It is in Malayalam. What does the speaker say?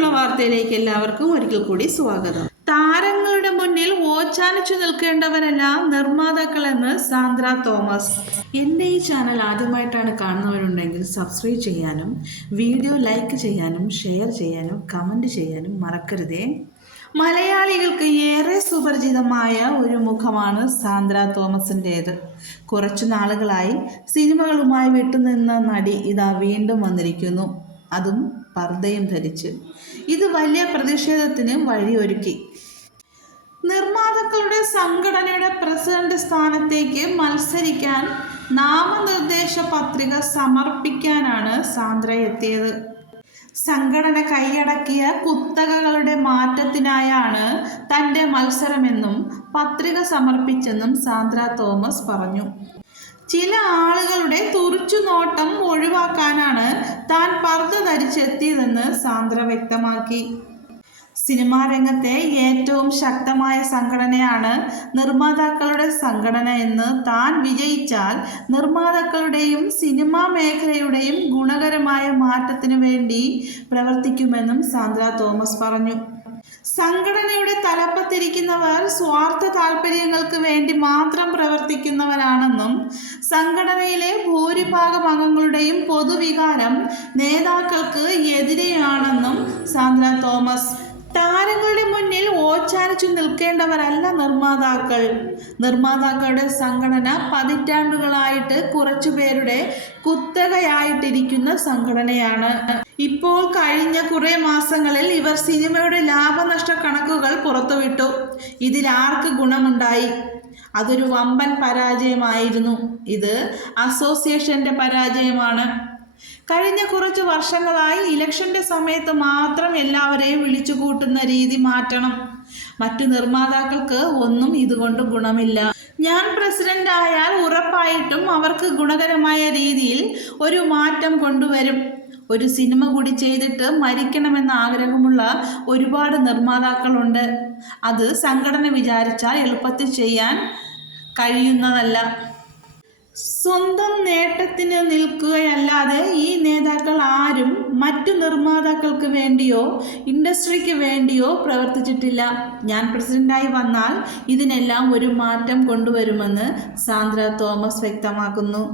തുടർന്നുള്ള വാർത്തയിലേക്ക് എല്ലാവർക്കും ഒരിക്കൽ കൂടി സ്വാഗതം. താരങ്ങളുടെ മുന്നിൽ ഓച്ചാനിച്ചു നിൽക്കേണ്ടവരല്ല നിർമ്മാതാക്കളെന്ന് സാന്ദ്ര തോമസ്. എൻ്റെ ഈ ചാനൽ ആദ്യമായിട്ടാണ് കാണുന്നവരുണ്ടെങ്കിൽ സബ്സ്ക്രൈബ് ചെയ്യാനും വീഡിയോ ലൈക്ക് ചെയ്യാനും ഷെയർ ചെയ്യാനും കമൻറ്റ് ചെയ്യാനും മറക്കരുതേ. മലയാളികൾക്ക് ഏറെ സുപരിചിതമായ ഒരു മുഖമാണ് സാന്ദ്ര തോമസിൻ്റേത്. കുറച്ചു നാളുകളായി സിനിമകളുമായി വിട്ടുനിന്ന നടി ഇതാ വീണ്ടും വന്നിരിക്കുന്നു, അതും പർദ്ദയും ധരിച്ച്. ഇത് വലിയ പ്രതിഷേധത്തിന് വഴിയൊരുക്കി. നിർമ്മാതാക്കളുടെ സംഘടനയുടെ പ്രസിഡന്റ് സ്ഥാനത്തേക്ക് മത്സരിക്കാൻ നാമനിർദ്ദേശ പത്രിക സമർപ്പിക്കാനാണ് സാന്ദ്ര എത്തിയത്. സംഘടന കൈയടക്കിയ കുത്തകകളുടെ മാറ്റത്തിനായാണ് തൻ്റെ മത്സരമെന്നും പത്രിക സമർപ്പിച്ചെന്നും സാന്ദ്ര തോമസ് പറഞ്ഞു. ചില ആളുകളുടെ തുറിച്ചുനോട്ടം ഒഴിവാക്കാനാണ് താൻ പർദ്ദ ധരിച്ചെത്തിയതെന്ന് സാന്ദ്ര വ്യക്തമാക്കി. സിനിമാ രംഗത്തെ ഏറ്റവും ശക്തമായ സംഘടനയാണ് നിർമ്മാതാക്കളുടെ സംഘടന എന്ന് താൻ വിജയിച്ചാൽ നിർമ്മാതാക്കളുടെയും സിനിമാ മേഖലയുടെയും ഗുണകരമായ മാറ്റത്തിനു വേണ്ടി പ്രവർത്തിക്കുമെന്നും സാന്ദ്ര തോമസ് പറഞ്ഞു. സംഘടനയുടെ തലപ്പത്തിരിക്കുന്നവർ സ്വാർത്ഥ താല്പര്യങ്ങൾക്ക് വേണ്ടി മാത്രം പ്രവർത്തിക്കുന്നവരാണെന്നും സംഘടനയിലെ ഭൂരിഭാഗം അംഗങ്ങളുടെയും പൊതുവികാരം നേതാക്കൾക്ക് എതിരെയാണെന്നും സാന്ദ്ര തോമസ്. താരങ്ങളുടെ മുന്നിൽ ഓച്ചാനിച്ചു നിൽക്കേണ്ടവരല്ല നിർമ്മാതാക്കൾ. നിർമ്മാതാക്കളുടെ സംഘടന പതിറ്റാണ്ടുകളായിട്ട് കുറച്ചുപേരുടെ കുത്തകയായിട്ടിരിക്കുന്ന സംഘടനയാണ്. ഇപ്പോൾ കഴിഞ്ഞ കുറേ മാസങ്ങളിൽ ഇവർ സിനിമയുടെ ലാഭനഷ്ട കണക്കുകൾ പുറത്തുവിട്ടു. ഇതിൽ ആർക്ക് ഗുണമുണ്ടായി? അതൊരു വമ്പൻ പരാജയമായിരുന്നു. ഇത് അസോസിയേഷന്റെ പരാജയമാണ്. കഴിഞ്ഞ കുറച്ച് വർഷങ്ങളായി ഇലക്ഷന്റെ സമയത്ത് മാത്രം എല്ലാവരെയും വിളിച്ചു കൂട്ടുന്ന രീതി മാറ്റണം. മറ്റു നിർമ്മാതാക്കൾക്ക് ഒന്നും ഇതുകൊണ്ട് ഗുണമില്ല. ഞാൻ പ്രസിഡന്റ് ആയാൽ ഉറപ്പായിട്ടും അവർക്ക് ഗുണകരമായ രീതിയിൽ ഒരു മാറ്റം കൊണ്ടുവരും. ഒരു സിനിമ കൂടി ചെയ്തിട്ട് മരിക്കണമെന്ന ആഗ്രഹമുള്ള ഒരുപാട് നിർമ്മാതാക്കളുണ്ട്. അത് സംഘടന വിചാരിച്ചാൽ എളുപ്പത്തിൽ ചെയ്യാൻ കഴിയുന്നതല്ല. സ്വന്തം നേട്ടത്തിന് നിൽക്കുകയല്ലാതെ ഈ നേതാക്കൾ ആരും മറ്റു നിർമ്മാതാക്കൾക്ക് വേണ്ടിയോ ഇൻഡസ്ട്രിക്ക് വേണ്ടിയോ പ്രവർത്തിച്ചിട്ടില്ല. ഞാൻ പ്രസിഡന്റായി വന്നാൽ ഇതിനെല്ലാം ഒരു മാറ്റം കൊണ്ടുവരുമെന്ന് സാന്ദ്ര തോമസ് വ്യക്തമാക്കുന്നു.